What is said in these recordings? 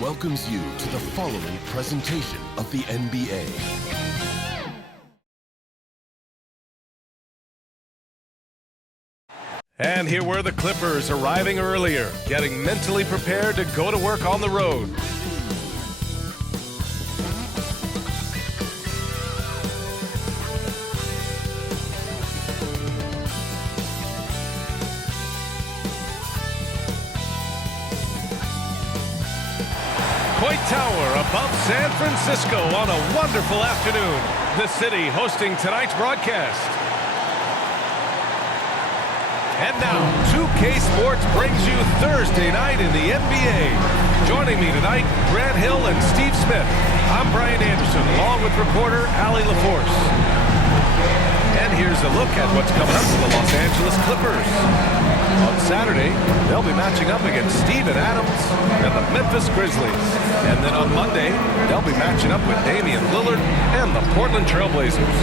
welcomes you to the following presentation of the NBA. And here were the Clippers arriving earlier, getting mentally prepared to go to work on the road. Coit Tower above San Francisco on a wonderful afternoon. The city hosting tonight's broadcast. And now, 2K Sports brings you Thursday night in the NBA. Joining me tonight, Grant Hill and Steve Smith. I'm Brian Anderson, along with reporter Allie LaForce. And here's a look at what's coming up for the Los Angeles Clippers. On Saturday, they'll be matching up against Steven Adams and the Memphis Grizzlies. And then on Monday, they'll be matching up with Damian Lillard and the Portland Trailblazers.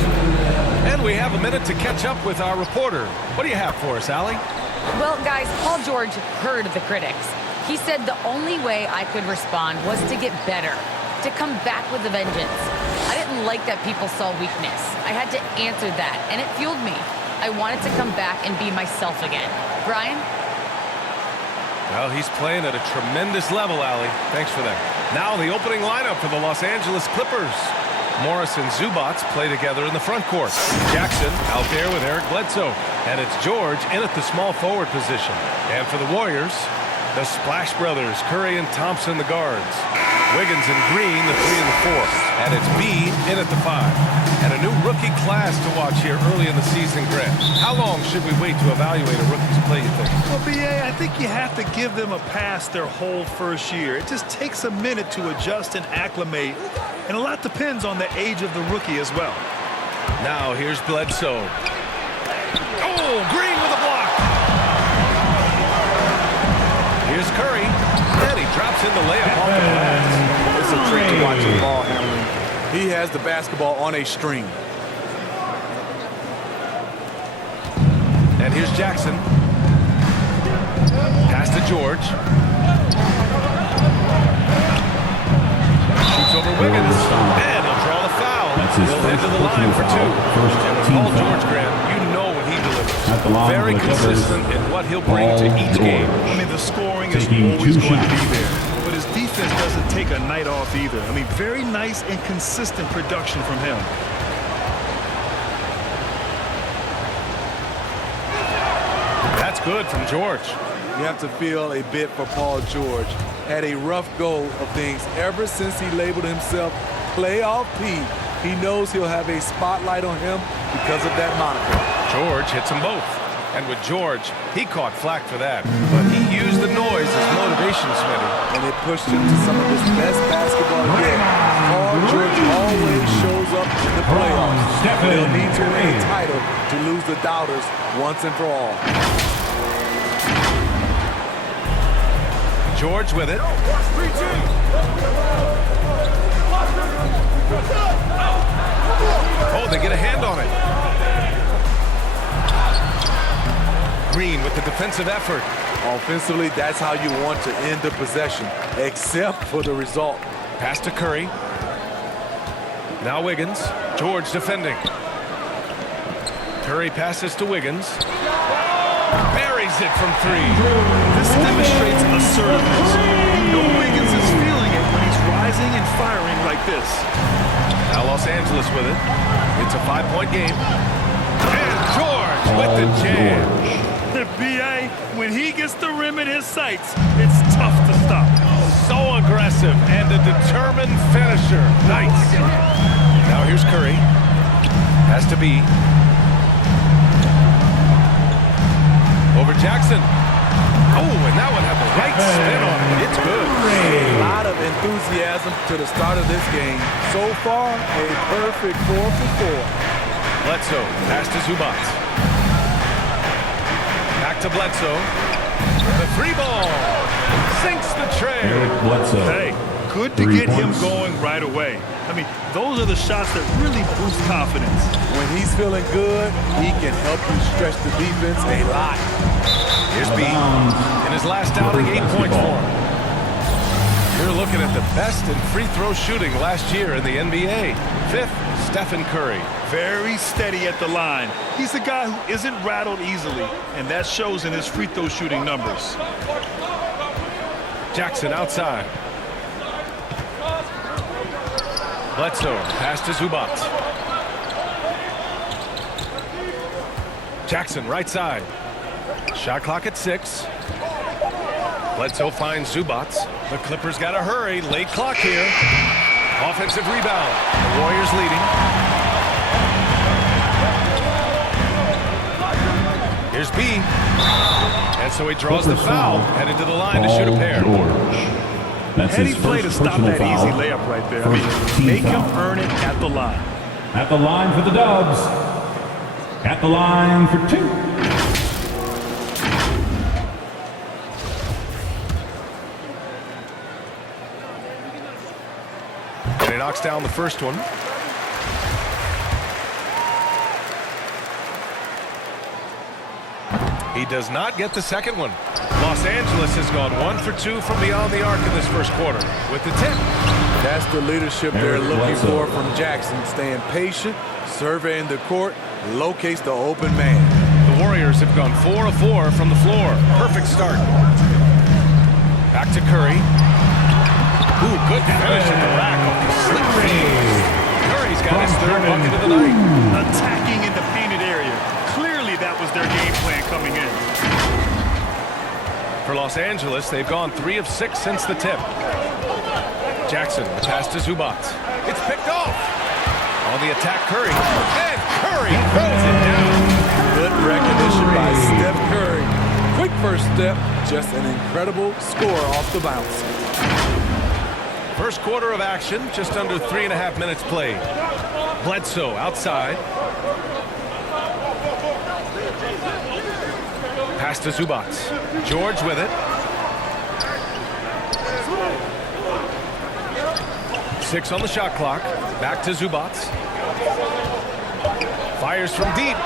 And we have a minute to catch up with our reporter. What do you have for us, Allie? Well, guys, Paul George heard the critics. He said the only way I could respond was to get better, to come back with a vengeance. I didn't like that people saw weakness. I had to answer that, and it fueled me. I wanted to come back and be myself again. Brian? Well, he's playing at a tremendous level, Allie. Thanks for that. Now the opening lineup for the Los Angeles Clippers. Morris and Zubac play together in the front court. Jackson out there with Eric Bledsoe. And it's George in at the small forward position. And for the Warriors, the Splash Brothers, Curry and Thompson, the guards. Wiggins and Green, the 3 and the 4. And it's Bede in at the 5. And a new rookie class to watch here early in the season, Grant. How long should we wait to evaluate a rookie's play, you think? Well, B.A., I think you have to give them a pass their whole first year. It just takes a minute to adjust and acclimate. And a lot depends on the age of the rookie as well. Now here's Bledsoe. Oh, Green with a block. Here's Curry. And he drops in the layup off the glass. It's a treat to watch him ball handling. He has the basketball on a string. And here's Jackson. Pass to George. Shoots over Wiggins. And he'll draw the foul. He'll head to the line for 2. And with Paul George, Grant, you know what he delivers. Very consistent in what he'll bring to each game. I mean, the scoring is always going to be there. But his defense doesn't take a night off either. I mean, very nice and consistent production from him. That's good from George. You have to feel a bit for Paul George. Had a rough go of things ever since he labeled himself Playoff Pete. He knows he'll have a spotlight on him because of that moniker. George hits them both. And with George, he caught flack for that. But he used the noise as motivation, Smitty. And it pushed him to some of his best basketball yet. Paul George always shows up in the playoffs. He'll need to win a title to lose the doubters once and for all. George with it. Oh, they get a hand on it. Green with the defensive effort. Offensively, that's how you want to end the possession, except for the result. Pass to Curry. Now Wiggins. George defending. Curry passes to Wiggins. Buries it from 3. This demonstrates assertiveness. You know Wiggins is feeling it when he's rising and firing like this. Now Los Angeles with it. It's a 5-point game. And George with the jam. B.A., when he gets the rim in his sights, it's tough to stop. So aggressive and a determined finisher. Nice. Now here's Curry. Has to be. Over Jackson. Oh, and that one had the right spin on it. It's good. A lot of enthusiasm to the start of this game. So far, a perfect 4 for 4. Bledsoe. Pass to Zubac. Back to Bledsoe. The 3 ball. Sinks the trail. Hey, good to get him going right away. I mean, those are the shots that really boost confidence. When he's feeling good, he can help you stretch the defense a lot. Here's Bede. In his last outing, 8 points for him. Here looking at the best in free throw shooting last year in the NBA. Fifth, Stephen Curry. Very steady at the line. He's a guy who isn't rattled easily, and that shows in his free throw shooting numbers. Jackson outside. Bledsoe, pass to Zubac. Jackson, right side. Shot clock at 6. Bledsoe finds Zubac. The Clippers got to hurry. Late clock here. Offensive rebound. The Warriors leading. Here's B. And so he draws the foul. Headed to the line to shoot a pair. Heady play to stop that easy layup right there. I mean, make him earn it at the line. At the line for the Dubs. At the line for 2. And he knocks down the first one. He does not get the second one. Los Angeles has gone 1 for 2 from beyond the arc in this first quarter with the tip. That's the leadership they're looking for from Jackson. Staying patient, surveying the court, locates the open man. The Warriors have gone 4 of 4 from the floor. Perfect start. Back to Curry. Ooh, good finish at the rack off the slip fade. Curry's got his third bucket of the night. Attacking in the painted area. Clearly that was their game plan coming in. For Los Angeles, they've gone 3 of 6 since the tip. Jackson, pass to Zubac. It's picked off. On the attack, Curry. And Curry throws it down. Good recognition by Steph Curry. Quick first step, just an incredible score off the bounce. First quarter of action, just under 3.5 minutes played. Bledsoe outside. Pass to Zubac. George with it. 6 on the shot clock. Back to Zubac. Fires from deep.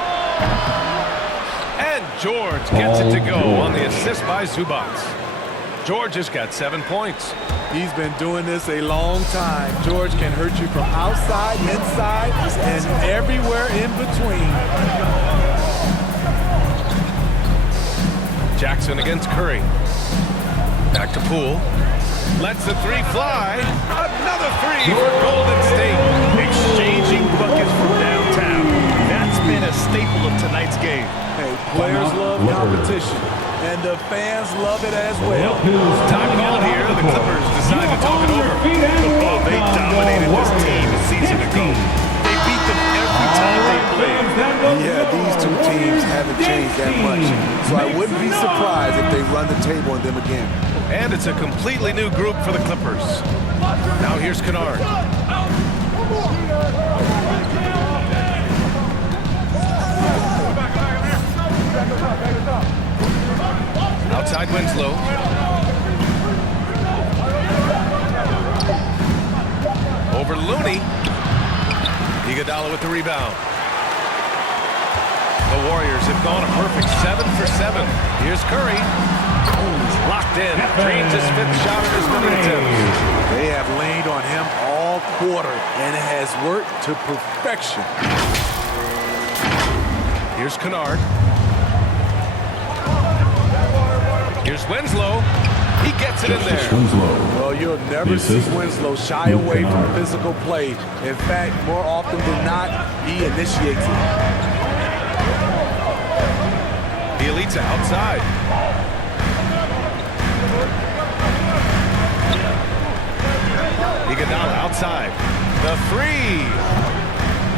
And George gets it to go on the assist by Zubac. George has got 7 points. He's been doing this a long time. George can hurt you from outside, inside, and everywhere in between. Jackson against Curry. Back to Poole. Lets the 3 fly. Another 3 for Golden State. Exchanging buckets from downtown. That's been a staple of tonight's game. Hey, players love competition, and the fans love it as well. Time call here. The Clippers decide to talk it over. Oh, they dominated this team a season ago. They beat them every time they played. Yeah, these two teams haven't changed that much, so I wouldn't be surprised if they run the table on them again. And it's a completely new group for the Clippers. Now here's Kennard. Outside Winslow. Over Looney. Iguodala with the rebound. The Warriors have gone a perfect 7 for 7. Here's Curry. Locked in. Drains his 5th shot in as many attempts. They have leaned on him all quarter, and it has worked to perfection. Here's Kennard. Here's Winslow. He gets it in there. Well, you'll never see Winslow shy away from physical play. In fact, more often than not, he initiates it. Bielitsa outside. Iguodala outside. The 3.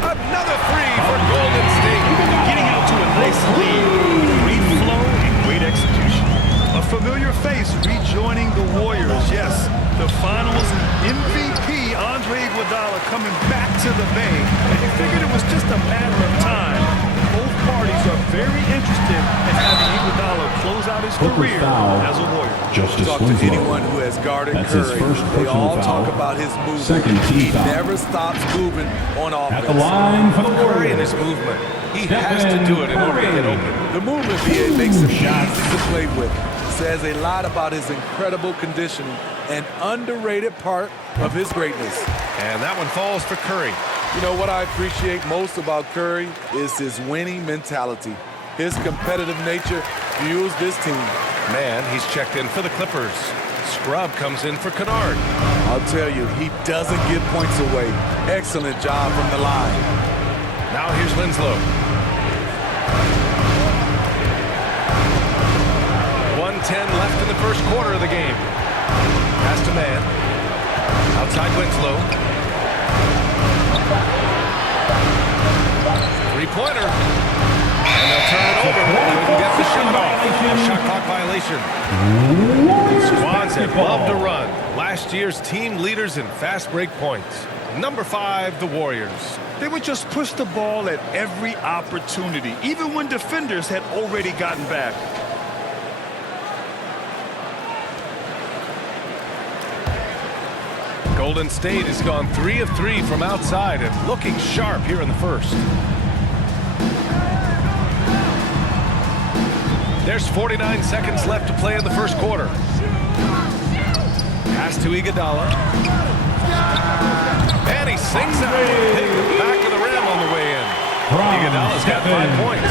Another 3 for Golden State. Getting out to a nice lead. Great flow and great execution. A familiar face rejoining the Warriors. Yes, the Finals MVP Andre Iguodala coming back to the Bay. And he figured it was just a matter of time. Both parties are very interested in having Iguodala close out his career as a Warrior. Talk to anyone who has guarded Curry. They all talk about his movement. He never stops moving on offense. At the line for the Curry in his movement. He has to do it in order to get open. The movement makes him easy to play with. Says a lot about his incredible conditioning an underrated part of his greatness. And that one falls for Curry. You know what I appreciate most about Curry is his winning mentality. His competitive nature fuels this team. Man, he's checked in for the Clippers. Scrub comes in for Kennard. I'll tell you, he doesn't give points away. Excellent job from the line. Now here's Winslow. 1:10 left in the first quarter of the game. Pass to man. Outside Winslow. Three-pointer. And they'll turn it over. Couldn't get the shot off. A shot clock violation. Squads that love to run. Last year's team leaders in fast break points. Number 5, the Warriors. They would just push the ball at every opportunity, even when defenders had already gotten back. Golden State has gone 3 of 3 from outside and looking sharp here in the first. There's 49 seconds left to play in the first quarter. Pass to Iguodala. And he sinks out. Hit the back of the rim on the way in. Iguodala's got 5 points.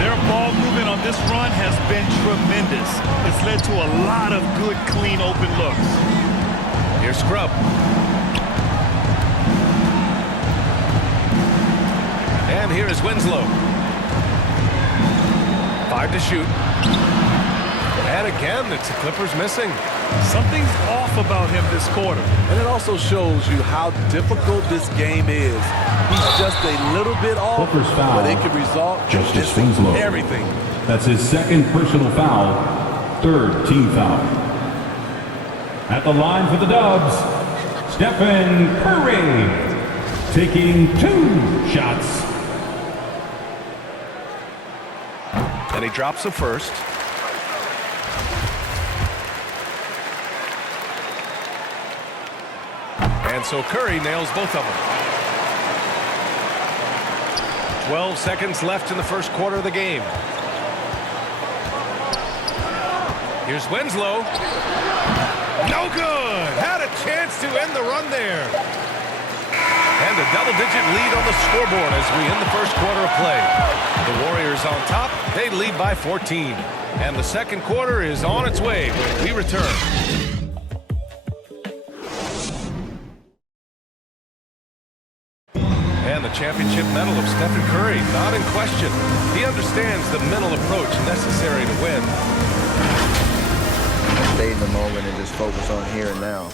Their ball movement on this run has been tremendous. It's led to a lot of good, clean, open looks. Here's Scrub. And here is Winslow. 5 to shoot. And again, it's the Clippers missing. Something's off about him this quarter. And it also shows you how difficult this game is. He's just a little bit off, Clippers foul. but it can result in Justice just Winslow. everything. That's his second personal foul, 3rd team foul. At the line for the Dubs, Stephen Curry, taking 2 shots. And he drops the first. And so Curry nails both of them. 12 seconds left in the first quarter of the game. Here's Winslow. No good. Had a chance to end the run there. And a double-digit lead on the scoreboard as we end the first quarter of play. The Warriors on top. They lead by 14. And the second quarter is on its way when we return. And the championship medal of Stephen Curry, not in question. He understands the mental approach necessary to win. Stay in the moment and just focus on here and now.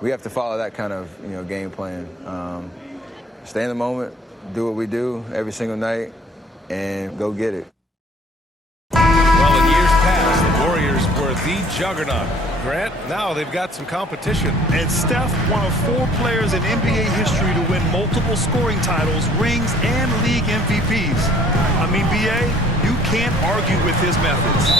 We have to follow that kind of game plan. Stay in the moment, do what we do every single night, and go get it. Well, in years past, the Warriors were the juggernaut. Grant, now they've got some competition. And Steph, one of 4 players in NBA history to win multiple scoring titles, rings, and league MVPs. I mean, B.A., you can't argue with his methods.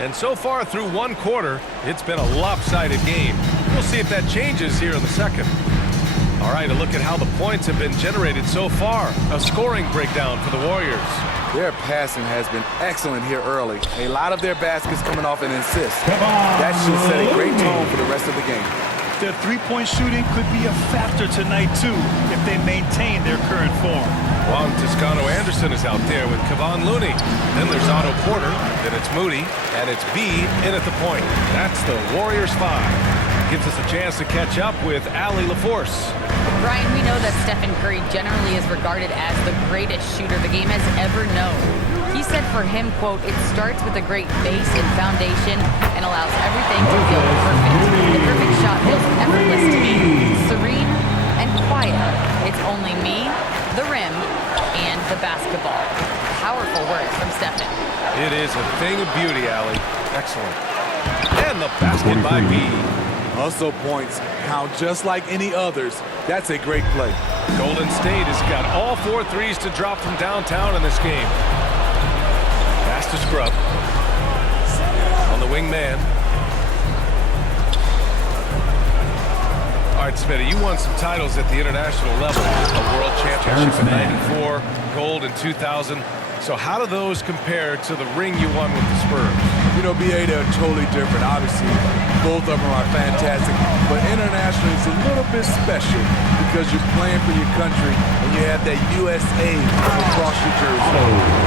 And so far through one quarter, it's been a lopsided game. We'll see if that changes here in the second. All right, a look at how the points have been generated so far. A scoring breakdown for the Warriors. Their passing has been excellent here early. A lot of their baskets coming off an assist. That should set a great tone for the rest of the game. Their three-point shooting could be a factor tonight, too, if they maintain their current form. Juan Toscano-Anderson is out there with Kevon Looney. Then there's Otto Porter, then it's Moody, and it's B in at the point. That's the Warriors 5. Gives us a chance to catch up with Allie LaForce. Brian, we know that Stephen Curry generally is regarded as the greatest shooter the game has ever known. He said for him, quote, "It starts with a great base and foundation and allows everything to feel perfect. The perfect shot feels effortless to me, serene and quiet. It's only me, the rim, and the basketball." Powerful words from Stephen. It is a thing of beauty, Allie. Excellent. And the basket by B. Hustle points count just like any others. That's a great play. Golden State has got all 4 threes to drop from downtown in this game. Pass to Scrub. On the wing man. All right, Smitty, you won some titles at the international level. A world championship in '94, gold in 2000. So how do those compare to the ring you won with the Spurs? You know, BA, they're totally different. Obviously, both of them are fantastic, but internationally it's a little bit special because you're playing for your country and you have that USA across your jersey.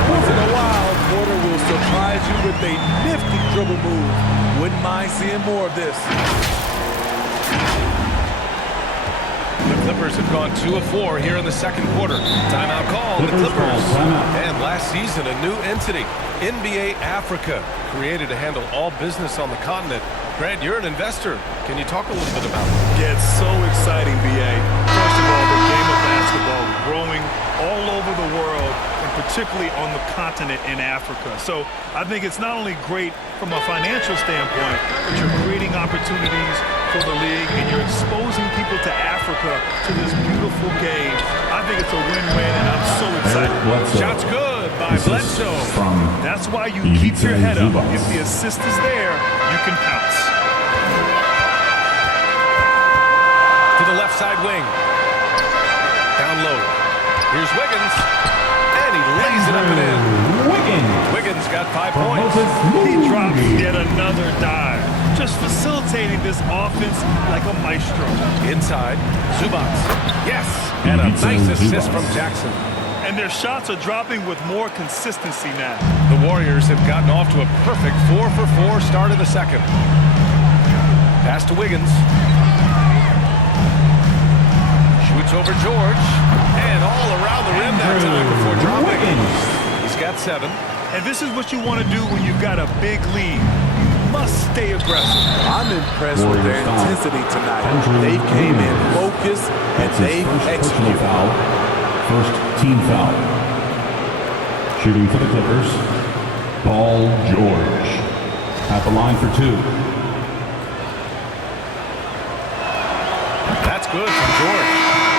Once in a while, Porter will surprise you with a nifty dribble move. Wouldn't mind seeing more of this. The Clippers have gone 2 of 4 here in the second quarter. Timeout call, the Clippers. And last season, a new entity, NBA Africa, created to handle all business on the continent. Grant, you're an investor. Can you talk a little bit about it? Yeah, it's so exciting, BA. First of all, the game of basketball growing all over the world, and particularly on the continent in Africa. So I think it's not only great from a financial standpoint, but you're creating opportunities for the league, and you're exposing people to Africa to this beautiful game. I think it's a win-win, and I'm so excited. Shots good by Bledsoe. That's why you keep your head up. If the assist is there, you can pounce. To the left side wing. Down low. Here's Wiggins. And he lays it up and in. Wiggins got 5 points. He drops yet another dive. Just facilitating this offense like a maestro. Inside. Zubac. Yes. And a nice assist from Jackson. And their shots are dropping with more consistency now. The Warriors have gotten off to a perfect 4 for 4 start of the second. Pass to Wiggins. Shoots over George. And all around the rim that time before dropping. He's got 7. And this is what you want to do when you've got a big lead. You must stay aggressive. I'm impressed with their intensity tonight. They came in focused and they executed. First team foul. Shooting for the Clippers, Paul George. At the line for 2. That's good from George.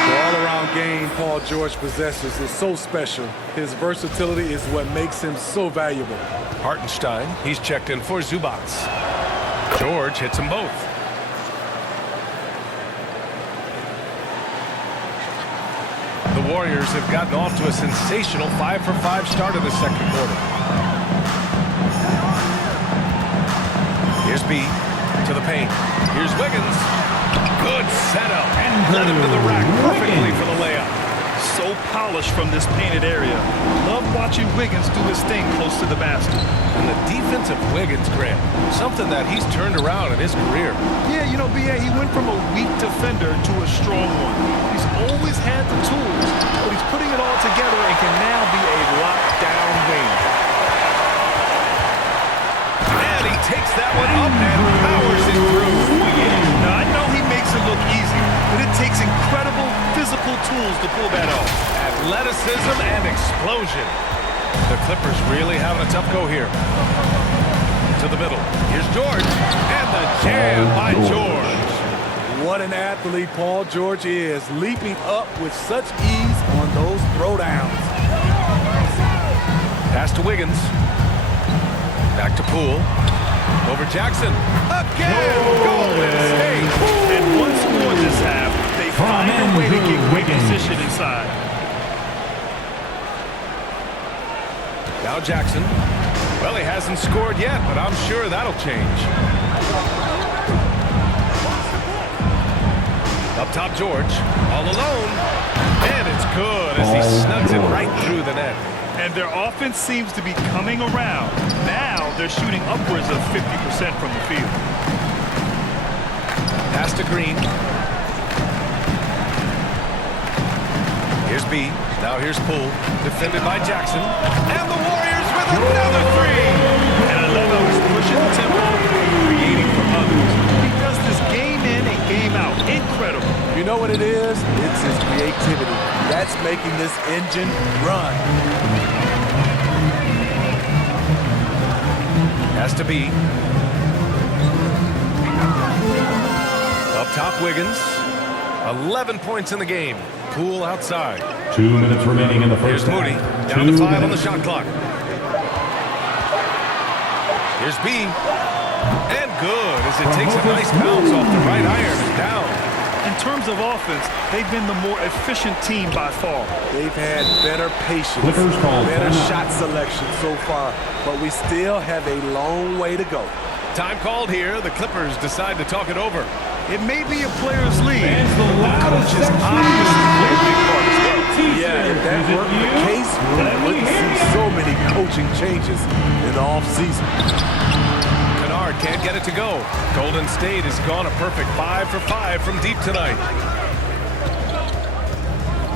The all-around game Paul George possesses is so special. His versatility is what makes him so valuable. Hartenstein, he's checked in for Zubac. George hits them both. The Warriors have gotten off to a sensational 5 for 5 start of the second quarter. Here's B to the paint. Here's Wiggins. Good setup. And led him to the rack perfectly for the layup. So polished from this painted area. Love watching Wiggins do his thing close to the basket. And the defense of Wiggins, Grant, something that he's turned around in his career. Yeah, you know, BA, he went from a weak defender to a strong one. He's always had the tools, but he's putting it all together and can now be a lockdown wing. And he takes that one up and powers it through. Now, I know he makes it look easy, but it takes incredible physical tools to pull that off. Athleticism and explosion. The Clippers really having a tough go here. To the middle. Here's George. And the jam by George. What an athlete Paul George is, leaping up with such ease on those throwdowns. Pass to Wiggins. Back to Poole. Over Jackson. Again! Golden State! And once more this half, they find a way to get great position inside. Now Jackson. Well, he hasn't scored yet, but I'm sure that'll change. Up top, George. All alone. And it's good as he snugs it right through the net. And their offense seems to be coming around. Now they're shooting upwards of 50% from the field. Pass to Green. Here's B. Now here's Poole. Defended by Jackson. And the Warriors with another 3. And I love how he's pushing the tempo and creating for others. He does this game in and game out. Incredible. You know what it is? It's his creativity. That's making this engine run. Has to be. Up top, Wiggins. 11 points in the game. Poole outside. 2 minutes remaining in the Here's first Moody. half. Down to 5 on the shot clock. Here's B. And good as it takes a nice bounce off the right iron and down. in terms of offense, they've been the more efficient team by far. They've had better patience, Clippers called better timeout. shot selection so far, but we still have a long way to go. Time called here. The Clippers decide to talk it over. It may be a player's lead, Fans, the but loudest coaches section. obviously play a big part as well. Yeah, if that weren't the case, we wouldn't see so many coaching changes in the offseason. Kennard can't get it to go. Golden State has gone a perfect 5 for 5 from deep tonight.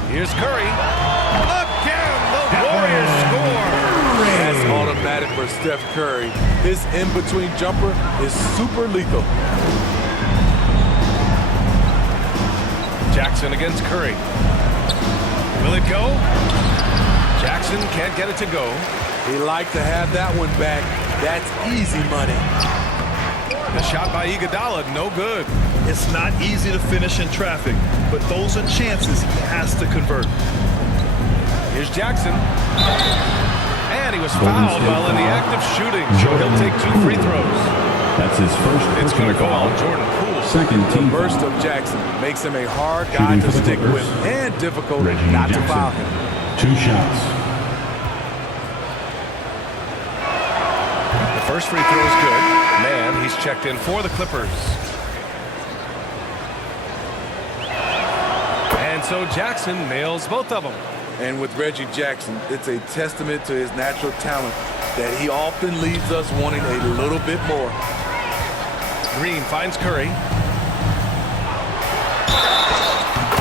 Here's Curry. Again, the Warriors score. That's automatic for Steph Curry. His in-between jumper is super lethal. Jackson against Curry. Will it go? Jackson can't get it to go. He liked to have that one back. That's easy money. The shot by Iguodala, no good. It's not easy to finish in traffic, but those are chances he has to convert. Here's Jackson. And he was fouled while in the act of shooting, so he'll take 2 free throws. That's his first It's going personal to go foul. on Jordan Poole. Second The team burst foul. of Jackson makes him a hard guy Shooting to for the stick Clippers. with and difficult Reggie not to Jackson. foul him. 2 shots. The first free throw is good. Man, he's checked in for the Clippers. And so Jackson nails both of them. And with Reggie Jackson, it's a testament to his natural talent that he often leaves us wanting a little bit more. Green finds Curry.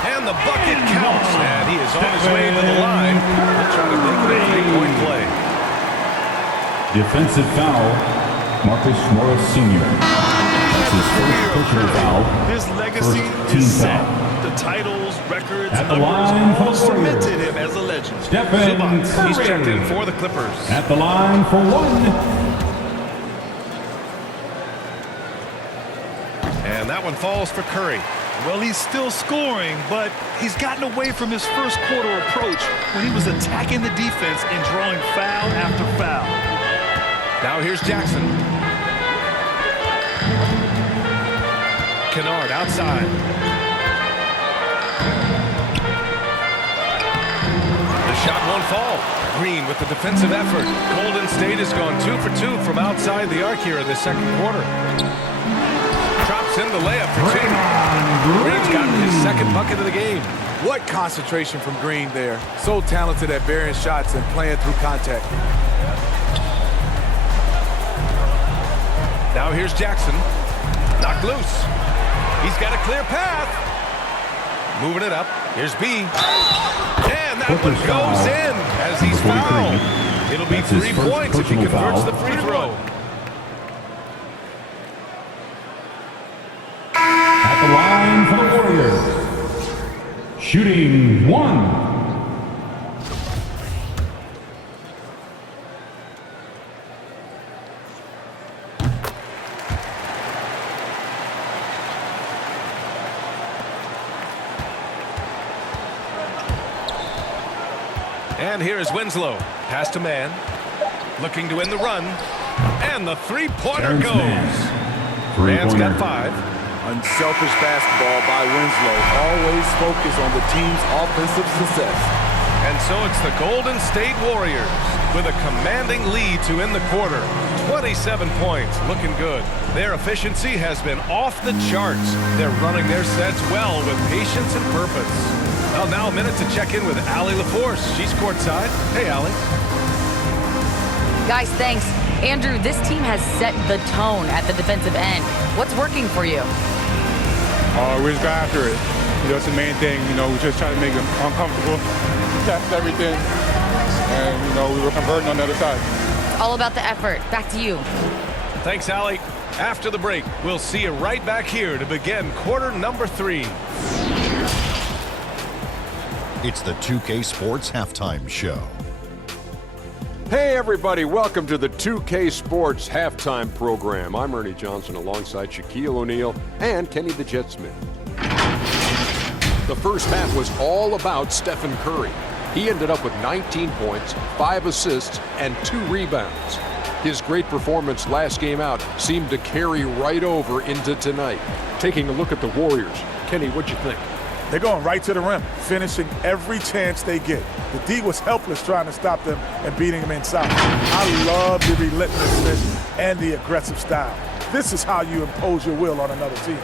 And the bucket counts. And he is on his way to the line. He'll try to make it a 3-point play. Defensive foul. Marcus Morris Sr. That's his first personal foul. His legacy First team is set. foul. The titles, records, At the numbers line for all the Warriors. cemented him as a legend. Stephen Zubac, he's checked in Curry. for the Clippers. At the line for 1. And that one falls for Curry. Well, he's still scoring, but he's gotten away from his first quarter approach when he was attacking the defense and drawing foul after foul. Now here's Jackson. Kennard outside. The shot won't fall. Green with the defensive effort. Golden State has gone 2 for 2 from outside the arc here in the second quarter. Drops in the layup for 2. Green's gotten his second bucket of the game. What concentration from Green there. So talented at burying shots and playing through contact. Now here's Jackson. Knocked loose. He's got a clear path. Moving it up. Here's B. And that one goes in as he's fouled. It'll be That's his 3 first points if he personal converts foul. the free throw. At the line for the Warriors. Shooting 1. And here is Winslow. Pass to Man. Looking to win the run. And the three-pointer Terrence goes. Mann. Man's got Three-pointer. 5. Unselfish basketball by Winslow. Always focus on the team's offensive success. And so it's the Golden State Warriors with a commanding lead to end the quarter. 27 points, looking good. Their efficiency has been off the charts. They're running their sets well with patience and purpose. Well, now a minute to check in with Allie LaForce. She's courtside. Hey, Allie. Guys, thanks. Andrew, this team has set the tone at the defensive end. What's working for you? We just got after it. That's the main thing. We just try to make them uncomfortable, test everything, and, we were converting on the other side. It's all about the effort. Back to you. Thanks, Allie. After the break, we'll see you right back here to begin quarter number 3. It's the 2K Sports Halftime Show. Hey everybody, welcome to the 2K Sports Halftime Program. I'm Ernie Johnson alongside Shaquille O'Neal and Kenny the Jet Smith. The first half was all about Stephen Curry. He ended up with 19 points, 5 assists, and 2 rebounds. His great performance last game out seemed to carry right over into tonight. Taking a look at the Warriors, Kenny, what'd you think? They're going right to the rim, finishing every chance they get. The D was helpless trying to stop them and beating them inside. I love the relentlessness and the aggressive style. This is how you impose your will on another team.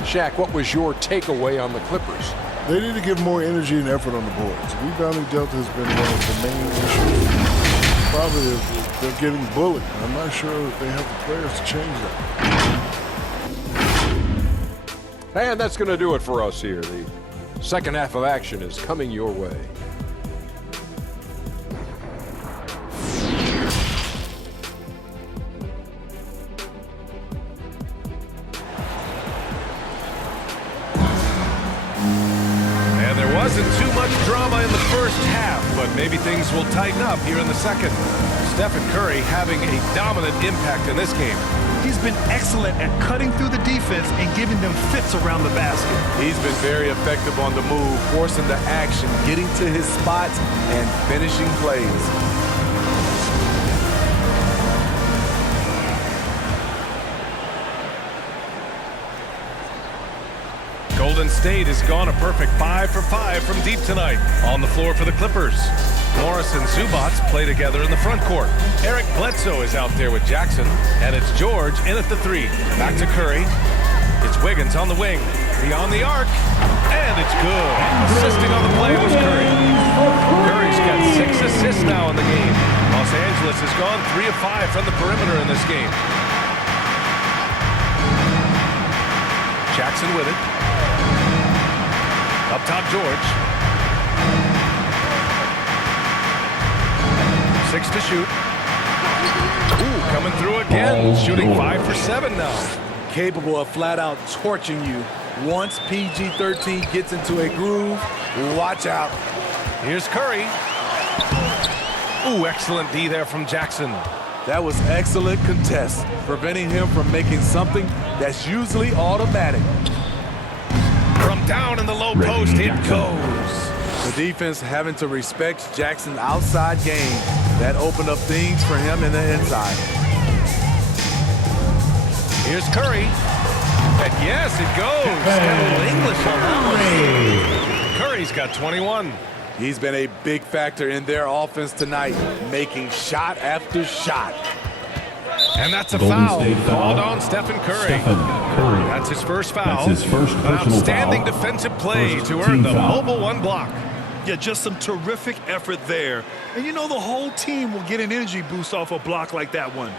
Shaq, what was your takeaway on the Clippers? They need to give more energy and effort on the boards. Rebounding delta has been one of the main issues. Probably they're getting bullied. I'm not sure that they have the players to change that. And that's going to do it for us here. The second half of action is coming your way. Wasn't too much drama in the first half, but maybe things will tighten up here in the second. Stephen Curry having a dominant impact in this game. He's been excellent at cutting through the defense and giving them fits around the basket. He's been very effective on the move, forcing the action, getting to his spots, and finishing plays. Golden State has gone a perfect 5 for 5 from deep tonight. On the floor for the Clippers, Morris and Zubac play together in the front court. Eric Bledsoe is out there with Jackson, and it's George in at the 3. Back to Curry. It's Wiggins on the wing. Beyond the arc, and it's good. Assisting on the play was Curry. Curry's got 6 assists now in the game. Los Angeles has gone 3 of 5 from the perimeter in this game. Jackson with it. Up top, George. 6 to shoot. Ooh, coming through again. Shooting 5 for 7 now. Capable of flat out torching you. Once PG-13 gets into a groove, watch out. Here's Curry. Ooh, excellent D there from Jackson. That was excellent contest, preventing him from making something that's usually automatic. From down in the low post, it goes. The defense having to respect Jackson's outside game. That opened up things for him in the inside. Here's Curry. And yes, it goes. Got a little English on that one. Curry's got 21. He's been a big factor in their offense tonight, making shot after shot. And that's a foul called on Stephen Curry. That's his first foul. That's his first An personal outstanding foul. defensive play First to team earn the foul. mobile 1 block. Yeah, just some terrific effort there. And you know the whole team will get an energy boost off a block like that one.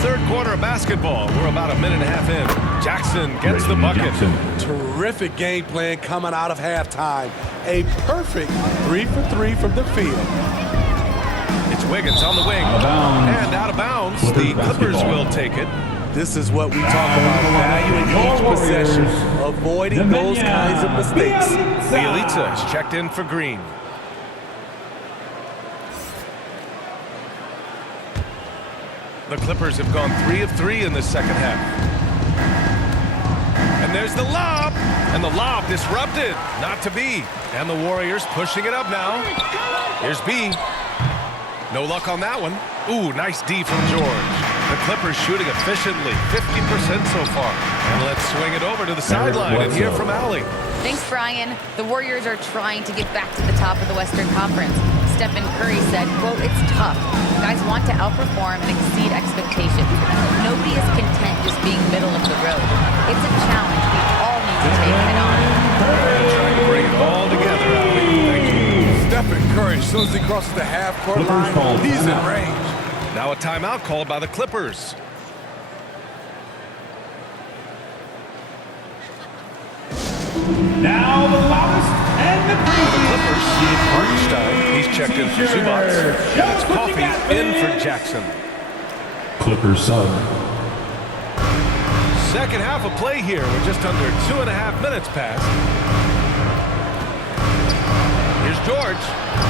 Third quarter of basketball. We're about a minute and a half in. Jackson gets the bucket. Terrific game plan coming out of halftime. A perfect 3 for 3 from the field. It's Wiggins on the wing. And out of bounds. The Clippers will take it. This is what we talk about, valuing each possession, avoiding those kinds of mistakes. Bielitsa is checked in for Green. The Clippers have gone 3 of 3 in this second half. And there's the lob. And the lob disrupted. Not to be. And the Warriors pushing it up now. Here's B. No luck on that one. Ooh, nice D from George. The Clippers shooting efficiently, 50% so far. And let's swing it over to the sideline and hear from Allie. Thanks, Brian. The Warriors are trying to get back to the top of the Western Conference. Stephen Curry said, quote, "It's tough. Guys want to outperform and exceed expectations. Nobody is content just being middle of the road. It's a challenge we all need to take head on." Trying to bring it all together, Allie. Thank you. Stephen Curry, as soon as he crosses the half-court line, he's in range. Now a timeout called by the Clippers. Now the loudest and the Clippers, Hartenstein. He's checked in for Zubac. And it's Coffee in for Jackson. Clippers sub. Second half of play here. We're just under 2.5 minutes past. Here's George.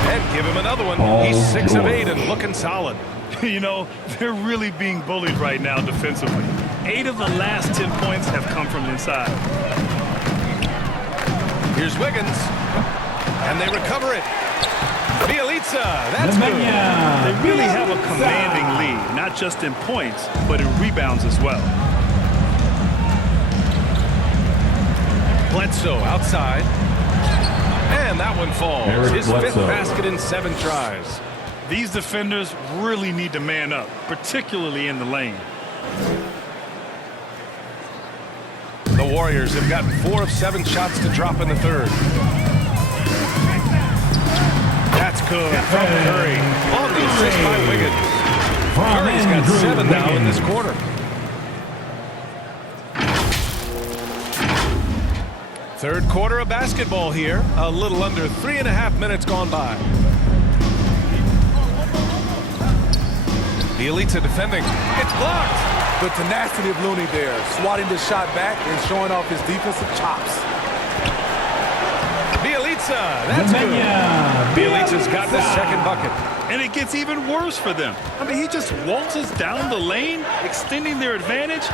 And give him another one. He's 6 of 8 and looking solid. You know, they're really being bullied right now defensively. 8 of the last 10 points have come from inside. Here's Wiggins. And they recover it. Bielitsa, that's good. They really have a commanding lead, not just in points, but in rebounds as well. Bledsoe outside. And that one falls. His fifth basket in 7 tries. These defenders really need to man up, particularly in the lane. The Warriors have gotten 4 of 7 shots to drop in the third. That's good from Curry. On the assist by Wiggins. Curry's got 7 now in this quarter. Third quarter of basketball here. A little under 3.5 minutes gone by. Bielitsa defending. It's blocked. The tenacity of Looney there, swatting the shot back and showing off his defensive chops. Bielitsa, that's good. Bielitsa's got the second bucket. And it gets even worse for them. I mean, he just waltzes down the lane, extending their advantage.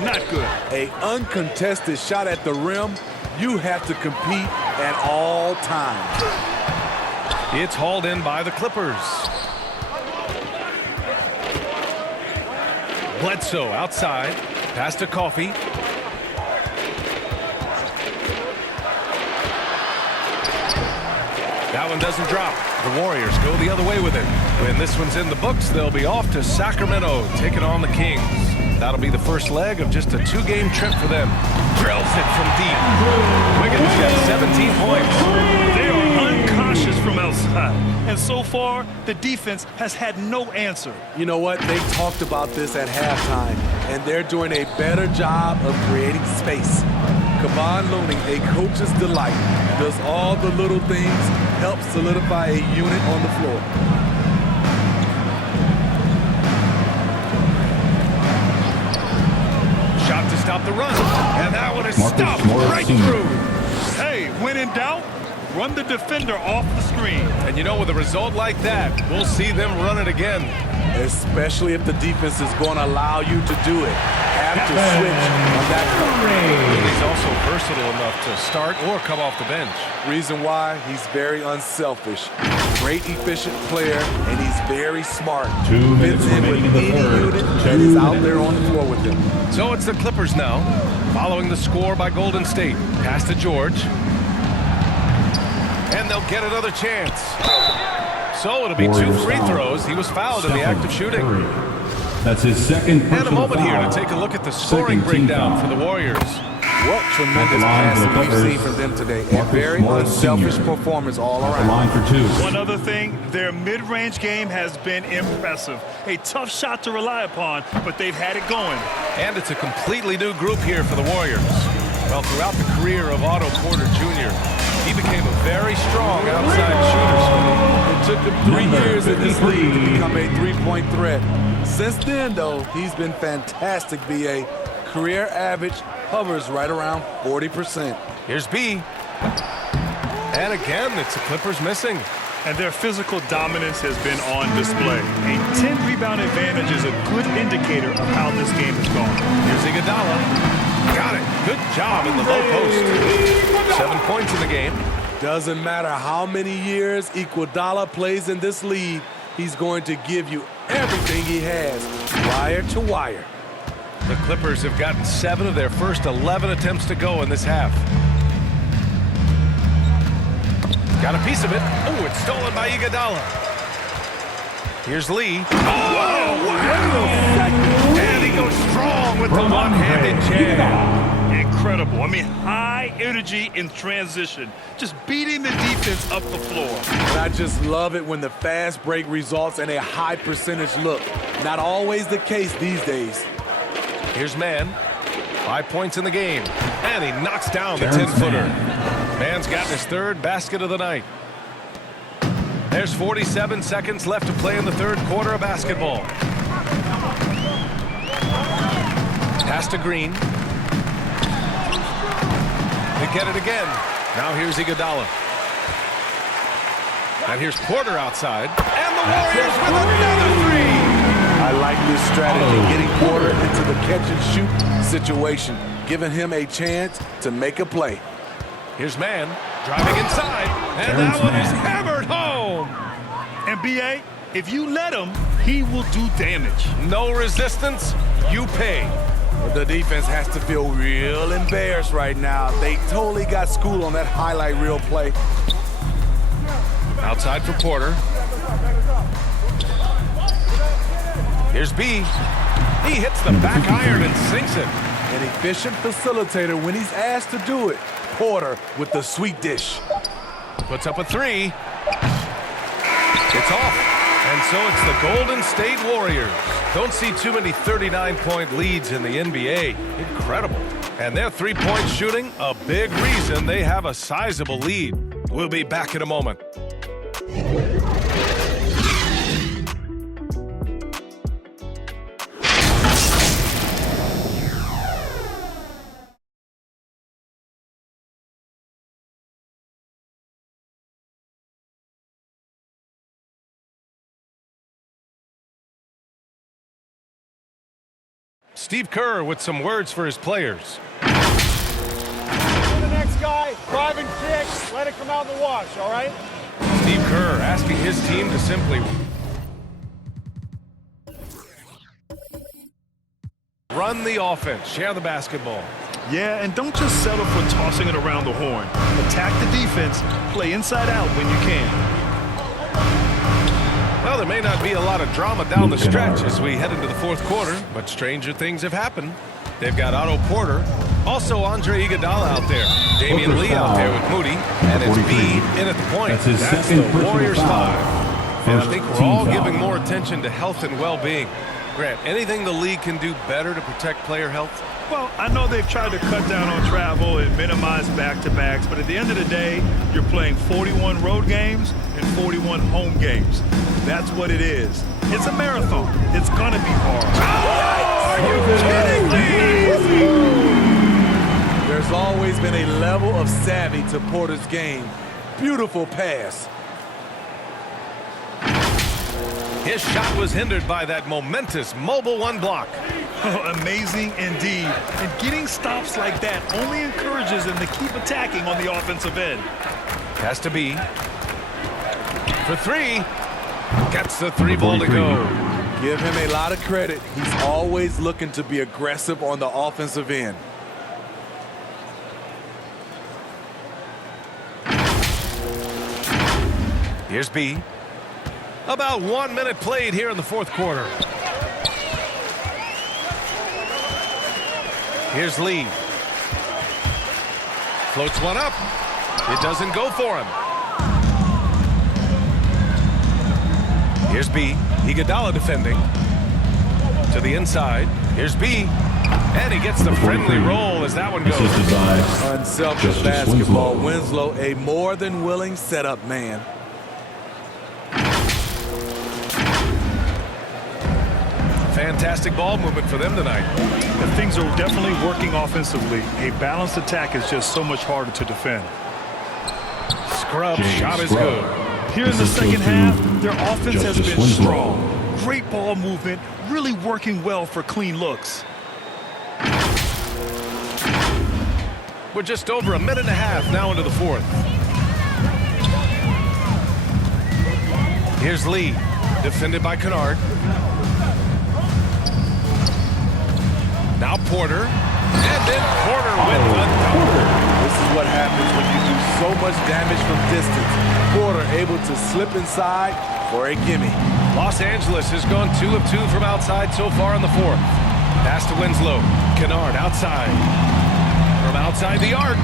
Not good. An uncontested shot at the rim. You have to compete at all times. It's hauled in by the Clippers. Bledsoe outside. Pass to Coffey. That one doesn't drop. The Warriors go the other way with it. When this one's in the books, they'll be off to Sacramento, taking on the Kings. That'll be the first leg of just a 2-game trip for them. Drills it from deep. Wiggins got 17 points. They are uncautious from outside. And so far, the defense has had no answer. You know what? They talked about this at halftime, and they're doing a better job of creating space. Kevon Looney, a coach's delight, does all the little things, helps solidify a unit on the floor. Shot to stop the run, and that one is stopped right through. Hey, when in doubt, run the defender off the screen. And you know, with a result like that, we'll see them run it again. Especially if the defense is going to allow you to do it. Have to switch on that play. He's also versatile enough to start or come off the bench. Reason why, he's very unselfish. Great efficient player, and he's very smart. 2 minutes remaining in the third. And is out there on the floor with him. So it's the Clippers now, following the score by Golden State. Pass to George. And they'll get another chance. So it'll be Warriors 2 free foul. throws. He was fouled in the act of shooting. Curry. That's his second personal And a moment foul. here to take a look at the scoring Second team breakdown foul. for the Warriors. What tremendous passing we've seen from them today. A very unselfish performance all At the around. line for 2. One other thing, their mid-range game has been impressive. A tough shot to rely upon, but they've had it going. And it's a completely new group here for the Warriors. Well, throughout the career of Otto Porter Jr., he became a very strong outside shooter. It took him 3 years in this league to become a three-point threat. Since then, though, he's been fantastic, BA. Career average hovers right around 40%. Here's B. And again, it's the Clippers missing. And their physical dominance has been on display. A 10-rebound advantage is a good indicator of how this game has gone. Here's Iguodala. Got it. Good job in the low post. 7 points in the game. Doesn't matter how many years Iguodala plays in this league, he's going to give you everything he has, wire to wire. The Clippers have gotten 7 of their first 11 attempts to go in this half. Got a piece of it. Oh, it's stolen by Iguodala. Here's Lee. Oh, wow! And he goes strong with the one-handed jam. Incredible. I mean, high energy in transition. Just beating the defense up the floor. And I just love it when the fast break results in a high percentage look. Not always the case these days. Here's Mann. 5 points in the game. And he knocks down the 10-footer. Mann's gotten his 3rd basket of the night. There's 47 seconds left to play in the 3rd quarter of basketball. Pass to Green. They get it again. Now here's Iguodala. And here's Porter outside. And the Warriors with another 3. I like this strategy, getting Porter into the catch-and-shoot situation, giving him a chance to make a play. Here's Mann driving inside, and that one is hammered home. home. And B.A., if you let him, he will do damage. No resistance, you pay. The defense has to feel real embarrassed right now. They totally got schooled on that highlight reel play. Outside for Porter. Here's B. He hits the back iron and sinks it. An efficient facilitator when he's asked to do it. Porter with the sweet dish. Puts up a three. It's off. And so it's the Golden State Warriors. Don't see too many 39-point leads in the NBA. Incredible. And their three-point shooting, a big reason they have a sizable lead. We'll be back in a moment. Steve Kerr with some words for his players. The next guy, drive and kick, let it come out in the wash, all right? Steve Kerr asking his team to simply run the offense, share the basketball. Yeah, and don't just settle for tossing it around the horn. Attack the defense, play inside out when you can. Well, there may not be a lot of drama down the stretch as we head into the fourth quarter, but stranger things have happened. They've got Otto Porter, also Andre Iguodala out there, Damian Lee out there with Moody, and it's B in at the point. That's his That's second the Warriors foul. 5. And I think we're all First team giving foul. more attention to health and well-being. Grant, anything the league can do better to protect player health? Well, I know they've tried to cut down on travel and minimize back-to-backs, but at the end of the day, you're playing 41 road games and 41 home games. That's what it is. It's a marathon. It's gonna be hard. Are you kidding me? There's always been a level of savvy to Porter's game. Beautiful pass. His shot was hindered by that momentous mobile one block. Oh, amazing indeed. And getting stops like that only encourages them to keep attacking on the offensive end. Has to be. For three. Gets the three ball to go. Give him a lot of credit. He's always looking to be aggressive on the offensive end. Here's B. About 1 minute played here in the fourth quarter. Here's Lee. Floats one up. It doesn't go for him. Here's B. Iguodala defending. To the inside. Here's B. And he gets the friendly roll as that one goes. Unselfish basketball. Winslow, a more than willing setup man. Fantastic ball movement for them tonight. And things are definitely working offensively. A balanced attack is just so much harder to defend. Scrub shot is good. Here in the second half, their offense has been strong. Great ball movement, really working well for clean looks. We're just over a minute and a half now into the fourth. Here's Lee, defended by Kennard. Now Porter, and then Porter with the dunk. This is what happens when you do so much damage from distance. Porter able to slip inside for a gimme. Los Angeles has gone 2 of 2 from outside so far in the fourth. Pass to Winslow. Kennard outside. From outside the arc.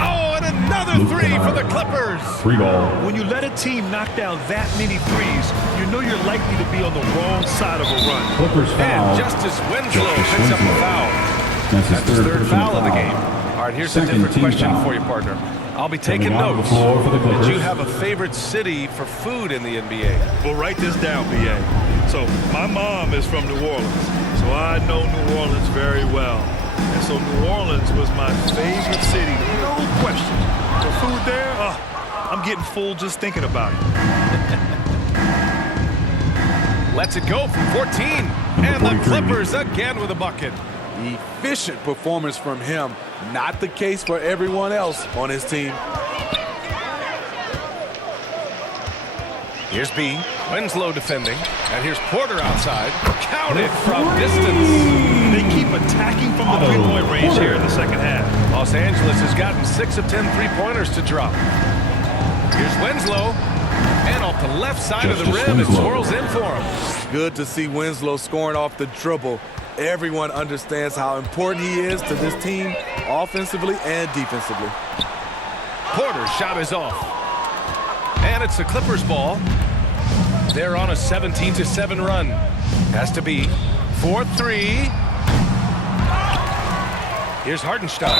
Oh, and another three for the Clippers. Free ball. When you let a team knock down that many threes, you know you're likely to be on the wrong side of a run. Clippers foul. And just as Winslow picks up a foul. That's his third foul of the game. All right, here's a different question for you, partner. I'll be taking notes. Did you have a favorite city for food in the NBA? Well, write this down, B.A. So, my mom is from New Orleans, so I know New Orleans very well. And so New Orleans was my favorite city, no question. The food there, I'm getting full just thinking about it. Lets it go from 14. And the Clippers again with a bucket. Efficient performance from him. Not the case for everyone else on his team. Here's B. Winslow defending. And here's Porter outside. Counted from distance. They keep attacking from the three-point range here in the second half. Los Angeles has gotten 6 of 10 three-pointers to drop. Here's Winslow. And off the left side of the rim, it swirls in for him. Good to see Winslow scoring off the dribble. Everyone understands how important he is to this team, offensively and defensively. Porter's shot is off. And it's the Clippers' ball. They're on a 17-7 run. Has to be 4-3. Here's Hartenstein.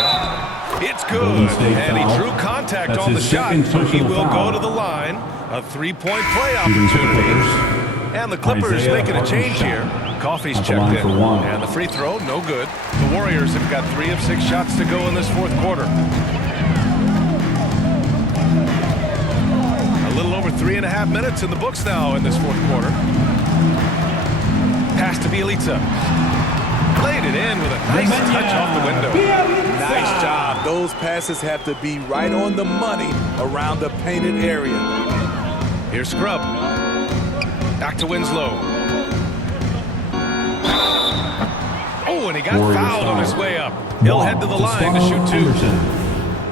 It's good. And he drew contact on the shot, so he will go to the line. A three-point play opportunity. And the Clippers making a change here. Coffey's checked in. And the free throw, no good. The Warriors have got 3 of 6 shots to go in this fourth quarter. A little over 3.5 minutes in the books now in this fourth quarter. Pass to Bielitsa. Laid it in with a nice touch off the window. Nice job. Those passes have to be right on the money around the painted area. Here's Scrub. Back to Winslow. Oh, and he got fouled on his way up. He'll head to the line to shoot 2.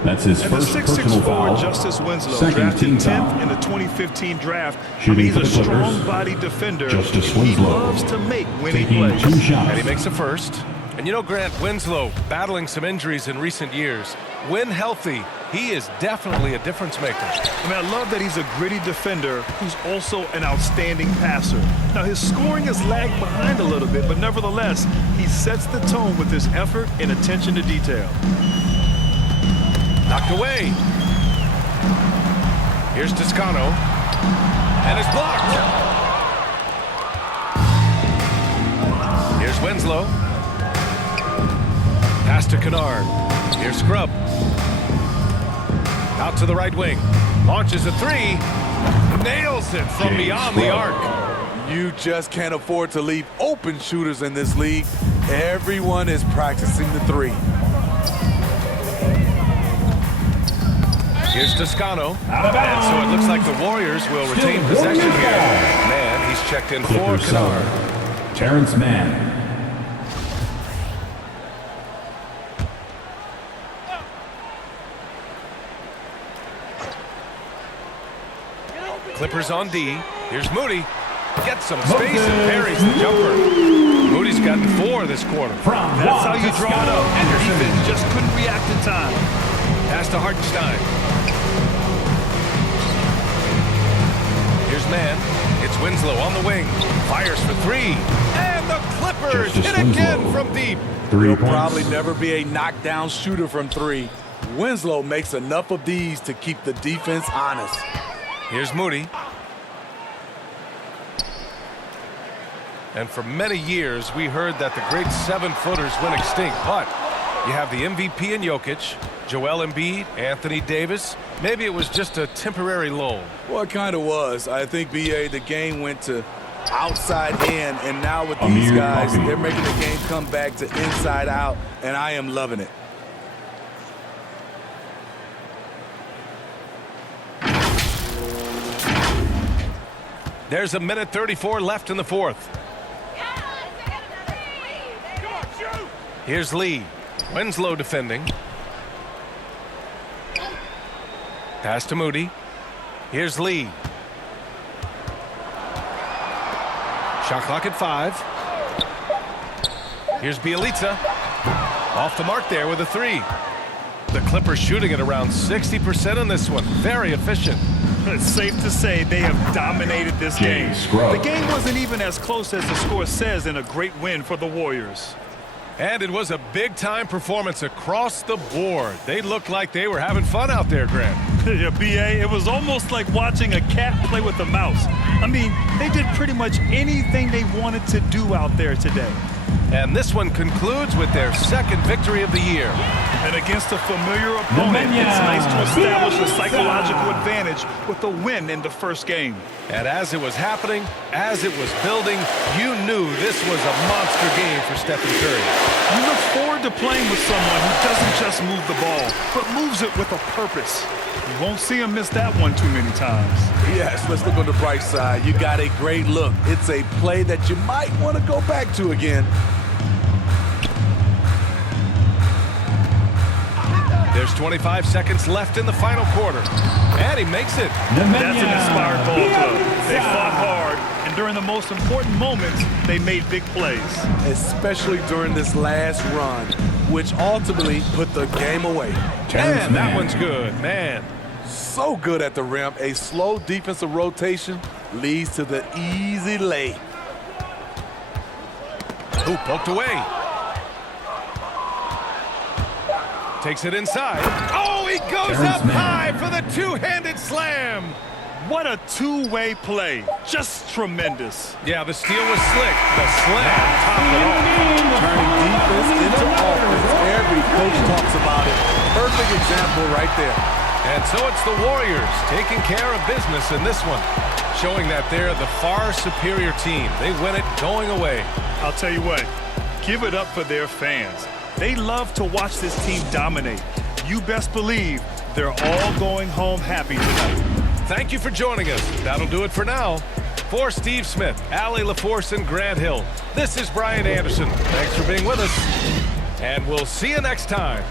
That's his and first the 6'6" personal forward, foul. Justice Winslow, Second drafted team 10th foul. in the 2015 draft. Shooting He's for a the Clippers, strong-bodied defender. Justice He Winslow. loves to make winning Taking plays. 2 shots. And he makes a first. And you know, Grant, Winslow battling some injuries in recent years. When healthy, he is definitely a difference maker. I mean, I love that he's a gritty defender who's also an outstanding passer. Now, his scoring has lagged behind a little bit, but nevertheless, he sets the tone with his effort and attention to detail. Knocked away. Here's Toscano. And it's blocked. Here's Winslow. Pass to Kennard. Here's Scrub. Out to the right wing. Launches a 3. Nails it from beyond the arc. You just can't afford to leave open shooters in this league. Everyone is practicing the 3. Here's Toscano. And so it looks like the Warriors will retain possession here. Man, he's checked in for Kennard. Terrence Mann. Clippers on D. Here's Moody. Gets some space and parries the jumper. Moody's gotten 4 this quarter. That's how you draw it up. Defense just couldn't react in time. Pass to Hartenstein. Here's Mann. It's Winslow on the wing. Fires for 3. And the Clippers hit again from deep. He'll probably never be a knockdown shooter from 3. Winslow makes enough of these to keep the defense honest. Here's Moody. And for many years, we heard that the great 7-footers went extinct. But you have the MVP in Jokic, Joel Embiid, Anthony Davis. Maybe it was just a temporary lull. Well, it kind of was. I think, B.A., the game went to outside in, and now with these guys, they're making the game come back to inside out, and I am loving it. There's a minute 34 left in the fourth. Here's Lee. Winslow defending. Pass to Moody. Here's Lee. Shot clock at 5. Here's Bielitsa. Off the mark there with a 3. The Clippers shooting at around 60% on this one. Very efficient. It's safe to say they have dominated this game. The game wasn't even as close as the score says in a great win for the Warriors. And it was a big-time performance across the board. They looked like they were having fun out there, Grant. Yeah, B.A., it was almost like watching a cat play with a mouse. I mean, they did pretty much anything they wanted to do out there today. And this one concludes with their second victory of the year. And against a familiar opponent, it's nice to establish a psychological advantage with a win in the first game. And as it was happening, as it was building, you knew this was a monster game for Stephen Curry. You look forward to playing with someone who doesn't just move the ball, but moves it with a purpose. You won't see him miss that one too many times. Yes, let's look on the bright side. You got a great look. It's a play that you might want to go back to again. There's 25 seconds left in the final quarter. And he makes it. That's an inspired ball club. They fought hard, and during the most important moments, they made big plays. Especially during this last run, which ultimately put the game away. And that one's good, man. So good at the rim. A slow defensive rotation leads to the easy lay. Ooh, poked away. Takes it inside. Oh, he goes up high for the two-handed slam. What a two-way play. Just tremendous. Yeah, the steal was slick. The slam topped it off. Turning defense into offense. Every coach talks about it. Perfect example right there. And so it's the Warriors taking care of business in this one, showing that they're the far superior team. They win it going away. I'll tell you what, give it up for their fans. They love to watch this team dominate. You best believe they're all going home happy tonight. Thank you for joining us. That'll do it for now. For Steve Smith, Allie LaForce, and Grant Hill, this is Brian Anderson. Thanks for being with us, and we'll see you next time.